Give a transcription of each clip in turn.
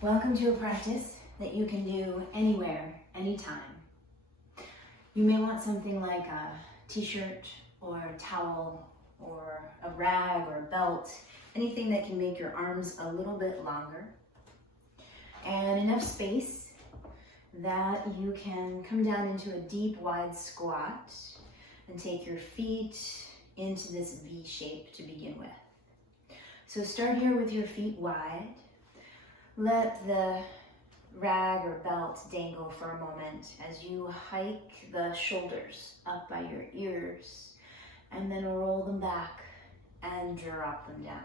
Welcome to a practice that you can do anywhere, anytime. You may want something like a t-shirt or a towel or a rag or a belt, anything that can make your arms a little bit longer and enough space that you can come down into a deep, wide squat and take your feet into this V shape to begin with. So start here with your feet wide. Let the rag or belt dangle for a moment as you hike the shoulders up by your ears and then roll them back and drop them down.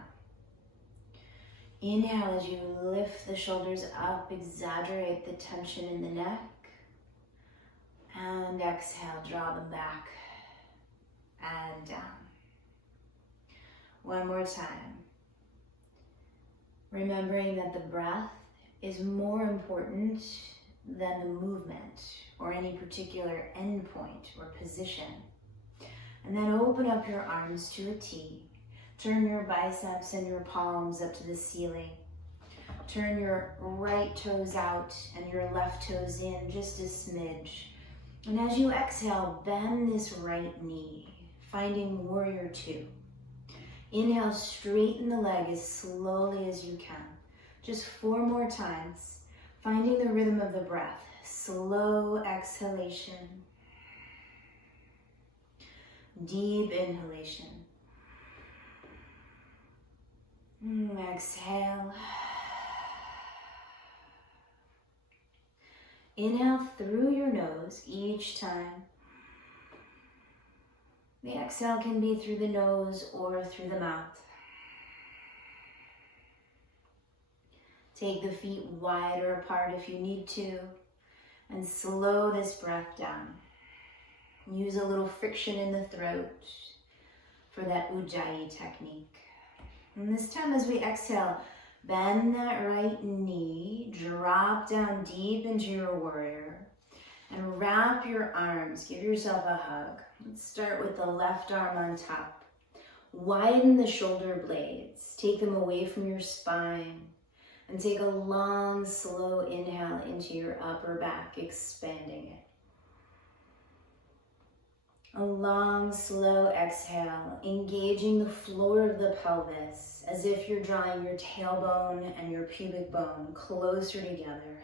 Inhale as you lift the shoulders up, exaggerate the tension in the neck, and exhale, draw them back and down. One more time. Remembering that the breath is more important than the movement or any particular endpoint or position. And then open up your arms to a T. Turn your biceps and your palms up to the ceiling. Turn your right toes out and your left toes in just a smidge. And as you exhale, bend this right knee, finding warrior two. Inhale, straighten the leg as slowly as you can. Just 4 more times, finding the rhythm of the breath. Slow exhalation. Deep inhalation. Exhale. Inhale through your nose each time. The exhale can be through the nose or through the mouth. Take the feet wider apart if you need to, and slow this breath down. Use a little friction in the throat for that Ujjayi technique. And this time as we exhale, bend that right knee, drop down deep into your warrior, and wrap your arms. Give yourself a hug. Let's start with the left arm on top. Widen the shoulder blades. Take them away from your spine. And take a long, slow inhale into your upper back, expanding it. A long, slow exhale, engaging the floor of the pelvis as if you're drawing your tailbone and your pubic bone closer together.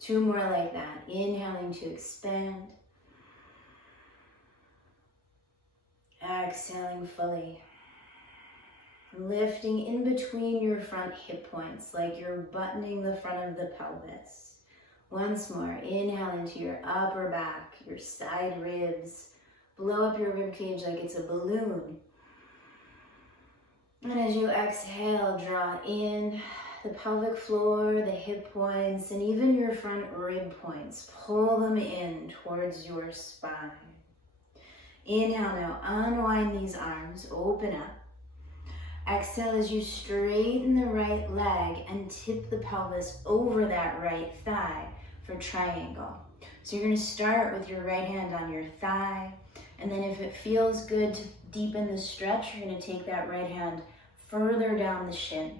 2 more like that. Inhaling to expand. Exhaling fully. Lifting in between your front hip points like you're buttoning the front of the pelvis. Once more, inhale into your upper back, your side ribs. Blow up your rib cage like it's a balloon. And as you exhale, draw in the pelvic floor, the hip points, and even your front rib points. Pull them in towards your spine. Inhale now, unwind these arms, open up. Exhale as you straighten the right leg and tip the pelvis over that right thigh for triangle. So you're going to start with your right hand on your thigh, and then if it feels good to deepen the stretch, you're going to take that right hand further down the shin.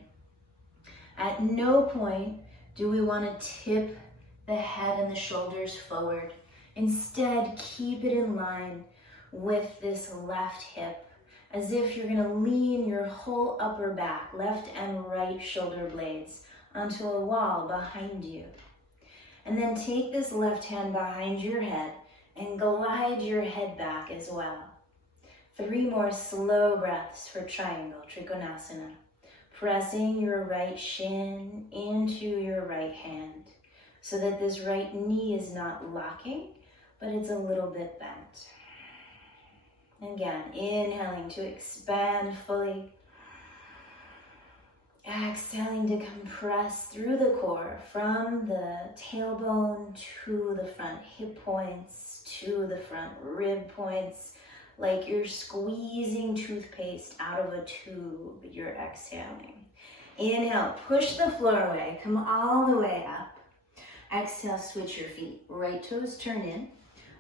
At no point do we want to tip the head and the shoulders forward. Instead, keep it in line with this left hip, as if you're going to lean your whole upper back, left and right shoulder blades, onto a wall behind you. And then take this left hand behind your head and glide your head back as well. 3 more slow breaths for triangle, Trikonasana. Pressing your right shin into your right hand so that this right knee is not locking, but it's a little bit bent. Again, inhaling to expand fully. Exhaling to compress through the core from the tailbone to the front hip points, to the front rib points, like you're squeezing toothpaste out of a tube. You're exhaling. Inhale, push the floor away, come all the way up. Exhale, switch your feet. Right toes turn in.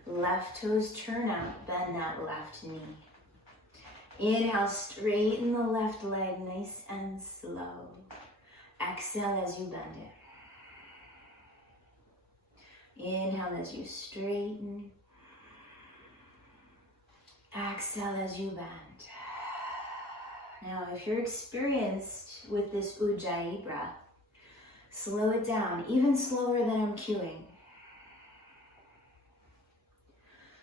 Left toes turn out, bend that left knee. Inhale, straighten the left leg, nice and slow. Exhale as you bend it. Inhale as you straighten. Exhale as you bend. Now, if you're experienced with this Ujjayi breath, slow it down, even slower than I'm cueing.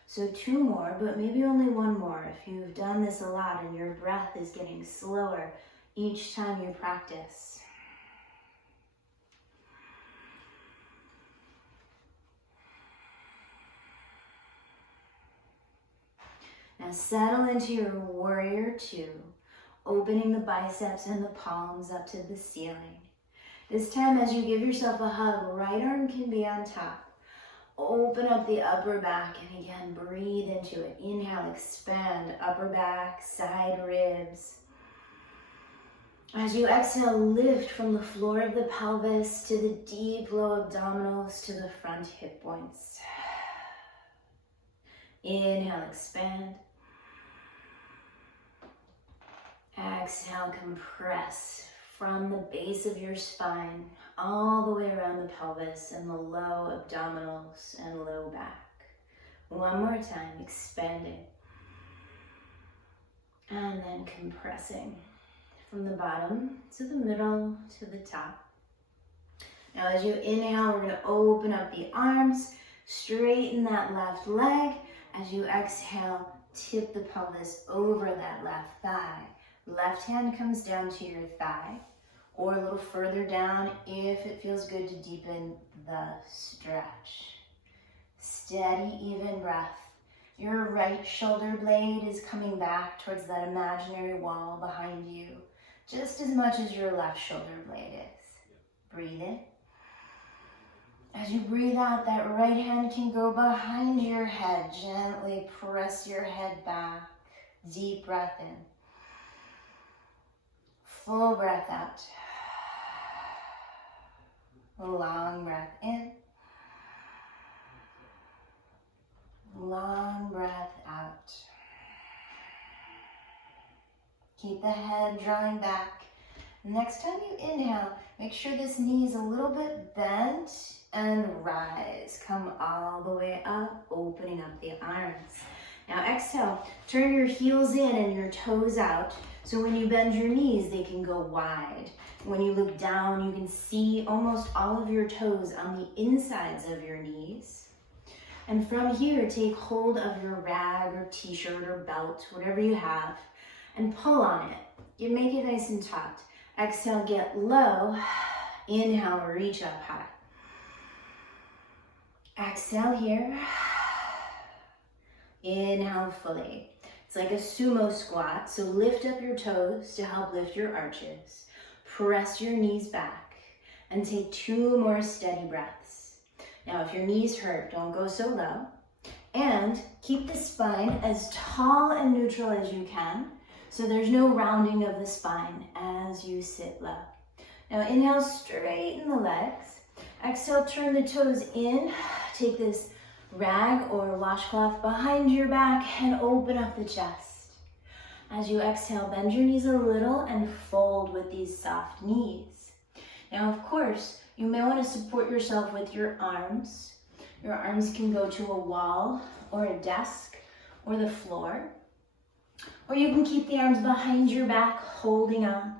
So 2 more, but maybe only 1 more if you've done this a lot and your breath is getting slower each time you practice. Now settle into your warrior 2, opening the biceps and the palms up to the ceiling. This time, as you give yourself a hug, right arm can be on top. Open up the upper back and again, breathe into it. Inhale, expand, upper back, side ribs. As you exhale, lift from the floor of the pelvis to the deep low abdominals to the front hip points. Inhale, expand. Exhale, compress from the base of your spine all the way around the pelvis and the low abdominals and low back. One more time, expanding. And then compressing from the bottom to the middle to the top. Now as you inhale, we're going to open up the arms, straighten that left leg. As you exhale, tip the pelvis over that left thigh. Left hand comes down to your thigh, or a little further down if it feels good to deepen the stretch. Steady, even breath. Your right shoulder blade is coming back towards that imaginary wall behind you, just as much as your left shoulder blade is. Breathe in. As you breathe out, that right hand can go behind your head. Gently press your head back. Deep breath in. Full breath out. Long breath in. Long breath out. Keep the head drawing back. Next time you inhale, make sure this knee is a little bit bent and rise. Come all the way up, opening up the arms. Now exhale, turn your heels in and your toes out. So when you bend your knees, they can go wide. When you look down, you can see almost all of your toes on the insides of your knees. And from here, take hold of your rag or t-shirt or belt, whatever you have, and pull on it. You make it nice and taut. Exhale, get low. Inhale, reach up high. Exhale here. Inhale fully. It's like a sumo squat, so lift up your toes to help lift your arches. Press your knees back and take 2 more steady breaths. Now, if your knees hurt, don't go so low. And keep the spine as tall and neutral as you can, so there's no rounding of the spine as you sit low. Now, inhale, straighten the legs. Exhale, turn the toes in. Take this rag or washcloth behind your back and open up the chest. As you exhale, bend your knees a little and fold with these soft knees. Now, of course, you may want to support yourself with your arms. Your arms can go to a wall or a desk or the floor. Or you can keep the arms behind your back, holding on.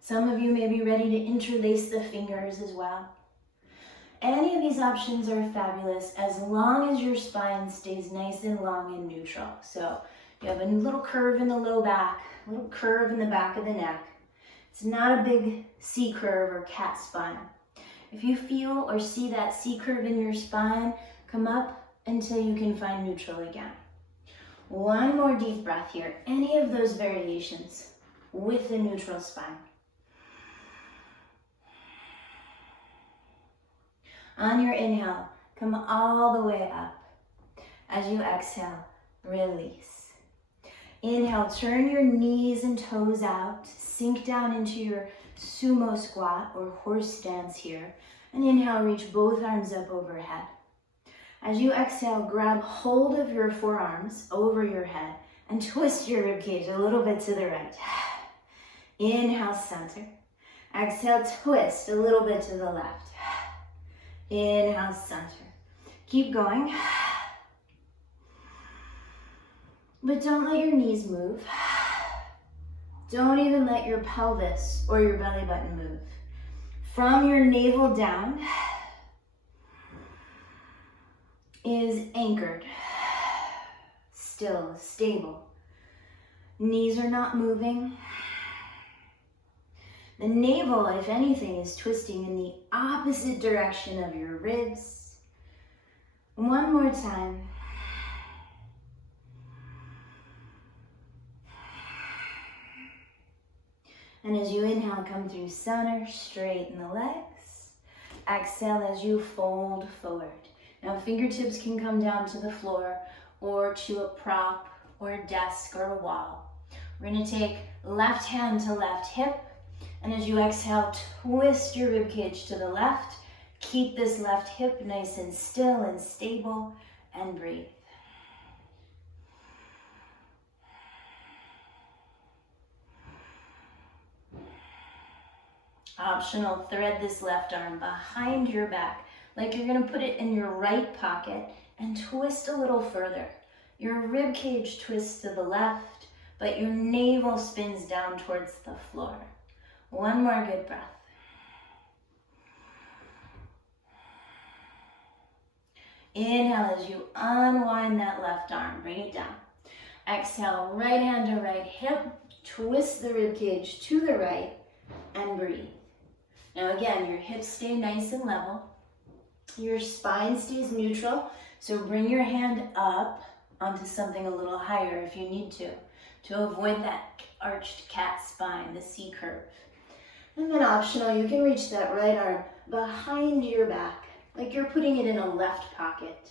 Some of you may be ready to interlace the fingers as well. Any of these options are fabulous as long as your spine stays nice and long and neutral. So you have a little curve in the low back, a little curve in the back of the neck. It's not a big C curve or cat spine. If you feel or see that C curve in your spine, come up until you can find neutral again. One more deep breath here. Any of those variations with the neutral spine. On your inhale, come all the way up. As you exhale, release. Inhale, turn your knees and toes out. Sink down into your sumo squat or horse stance here. And inhale, reach both arms up overhead. As you exhale, grab hold of your forearms over your head and twist your ribcage a little bit to the right. Inhale, center. Exhale, twist a little bit to the left. Inhale, center. Keep going. But don't let your knees move. Don't even let your pelvis or your belly button move. From your navel down is anchored, still, stable. Knees are not moving. The navel, if anything, is twisting in the opposite direction of your ribs. One more time. And as you inhale, come through center, straighten the legs. Exhale as you fold forward. Now fingertips can come down to the floor or to a prop or a desk or a wall. We're gonna take left hand to left hip, and as you exhale, twist your ribcage to the left. Keep this left hip nice and still and stable, and breathe. Optional, thread this left arm behind your back, like you're gonna put it in your right pocket, and twist a little further. Your rib cage twists to the left, but your navel spins down towards the floor. One more good breath. Inhale as you unwind that left arm, bring it down. Exhale, right hand to right hip, twist the rib cage to the right, and breathe. Now again, your hips stay nice and level. Your spine stays neutral, so bring your hand up onto something a little higher if you need to avoid that arched cat spine, the C curve. And then optional, you can reach that right arm behind your back, like you're putting it in a left pocket.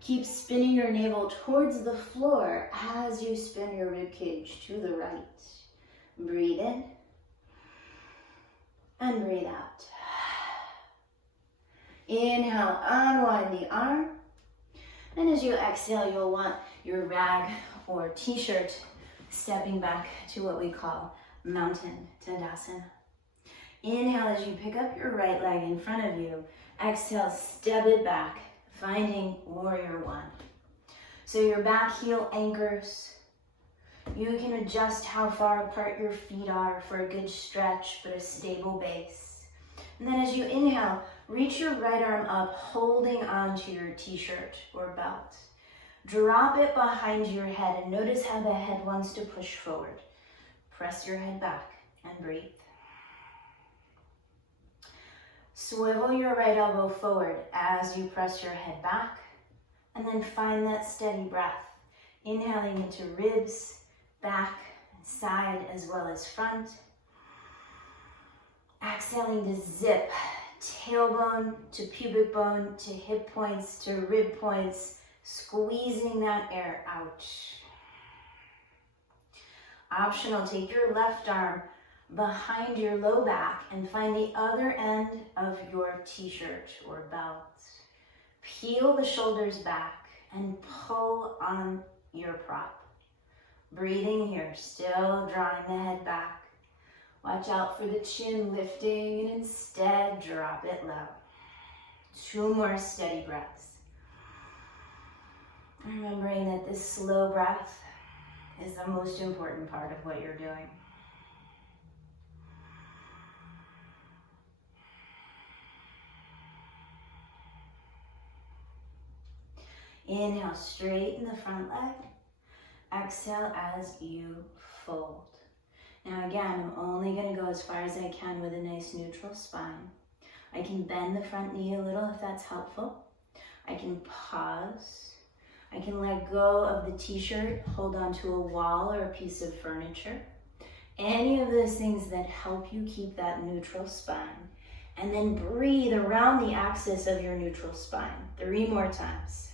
Keep spinning your navel towards the floor as you spin your rib cage to the right. Breathe in and breathe out. Inhale, unwind the arm. And as you exhale, you'll want your rag or t-shirt stepping back to what we call mountain tadasana. Inhale as you pick up your right leg in front of you. Exhale, step it back, finding warrior one. So your back heel anchors. You can adjust how far apart your feet are for a good stretch, but a stable base. And then as you inhale, reach your right arm up, holding onto your t-shirt or belt. Drop it behind your head and notice how the head wants to push forward. Press your head back and breathe. Swivel your right elbow forward as you press your head back, and then find that steady breath. Inhaling into ribs, back, side, as well as front. Exhaling to zip, tailbone to pubic bone, to hip points, to rib points, squeezing that air out. Optional, take your left arm behind your low back and find the other end of your t-shirt or belt. Peel the shoulders back and pull on your prop. Breathing here, still drawing the head back. Watch out for the chin lifting and instead drop it low. 2 more steady breaths. Remembering that this slow breath is the most important part of what you're doing. Inhale, straighten the front leg. Exhale as you fold. Now again, I'm only going to go as far as I can with a nice neutral spine. I can bend the front knee a little if that's helpful. I can pause. I can let go of the t-shirt, hold onto a wall or a piece of furniture. Any of those things that help you keep that neutral spine. And then breathe around the axis of your neutral spine. 3 more times.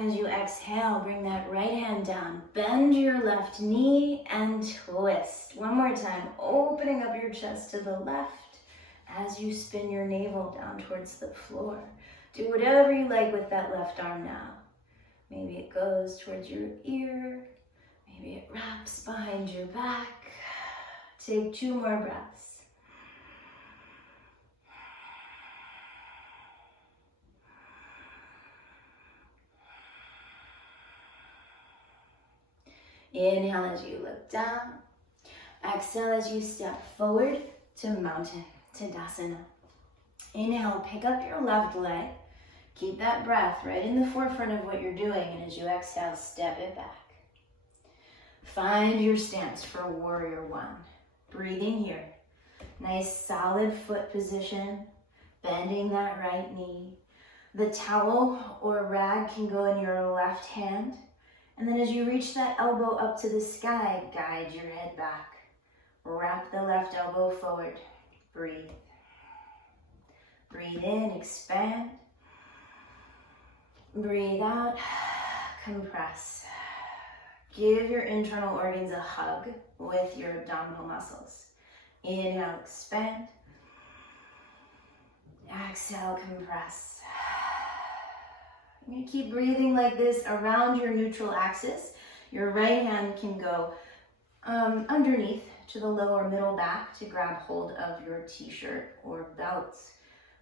As you exhale, bring that right hand down. Bend your left knee and twist. 1 more time, opening up your chest to the left as you spin your navel down towards the floor. Do whatever you like with that left arm now. Maybe it goes towards your ear. Maybe it wraps behind your back. Take 2 more breaths. Inhale as you look down. Exhale as you step forward to mountain, Tadasana. Inhale, pick up your left leg. Keep that breath right in the forefront of what you're doing, and as you exhale, step it back. Find your stance for Warrior One. Breathing here. Nice solid foot position, bending that right knee. The towel or rag can go in your left hand, and then as you reach that elbow up to the sky, guide your head back. Wrap the left elbow forward. Breathe. Breathe in, expand. Breathe out, compress. Give your internal organs a hug with your abdominal muscles. Inhale, expand. Exhale, compress. You're going to keep breathing like this around your neutral axis. Your right hand can go underneath to the lower middle back to grab hold of your t-shirt or belt.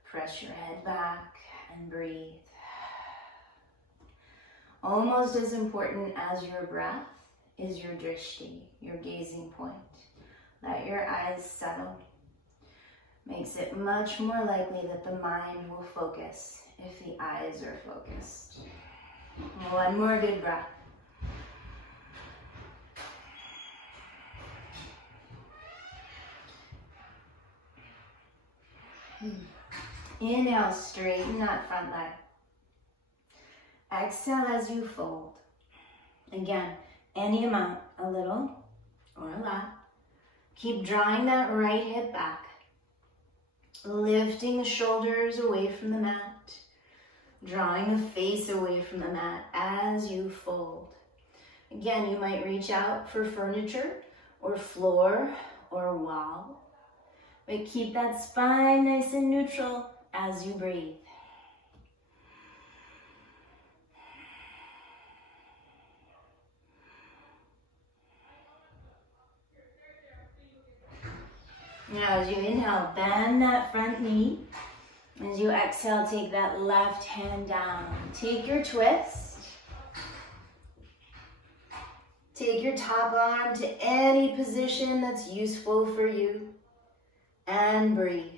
Press your head back and breathe. Almost as important as your breath is your drishti, your gazing point. Let your eyes settle. Makes it much more likely that the mind will focus if the eyes are focused. One more good breath. Inhale, straighten that front leg. Exhale as you fold. Again, any amount, a little or a lot. Keep drawing that right hip back. Lifting the shoulders away from the mat. Drawing the face away from the mat as you fold. Again, you might reach out for furniture or floor or wall. But keep that spine nice and neutral as you breathe. Now as you inhale, bend that front knee. As you exhale, take that left hand down. Take your twist. Take your top arm to any position that's useful for you. And breathe.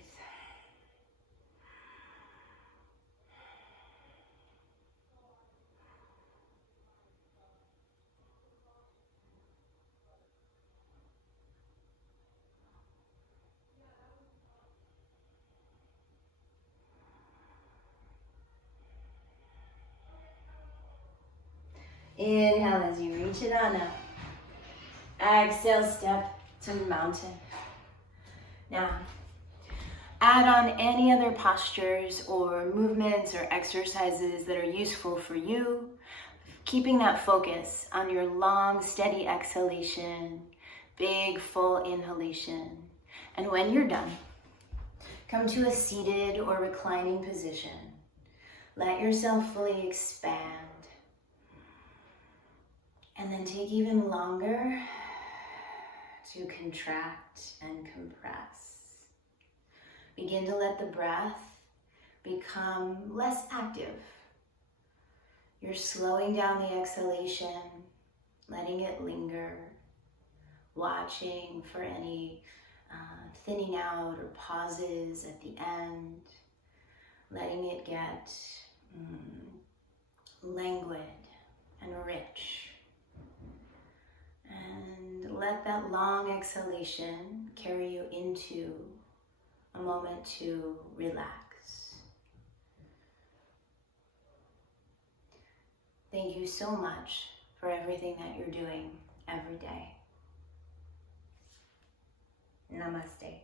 Inhale as you reach it on up. Exhale, step to mountain. Now, add on any other postures or movements or exercises that are useful for you, keeping that focus on your long, steady exhalation, big, full inhalation. And when you're done, come to a seated or reclining position. Let yourself fully expand. And then take even longer to contract and compress. Begin to let the breath become less active. You're slowing down the exhalation, letting it linger, watching for any thinning out or pauses at the end, letting it get languid and rich. And let that long exhalation carry you into a moment to relax. Thank you so much for everything that you're doing every day. Namaste.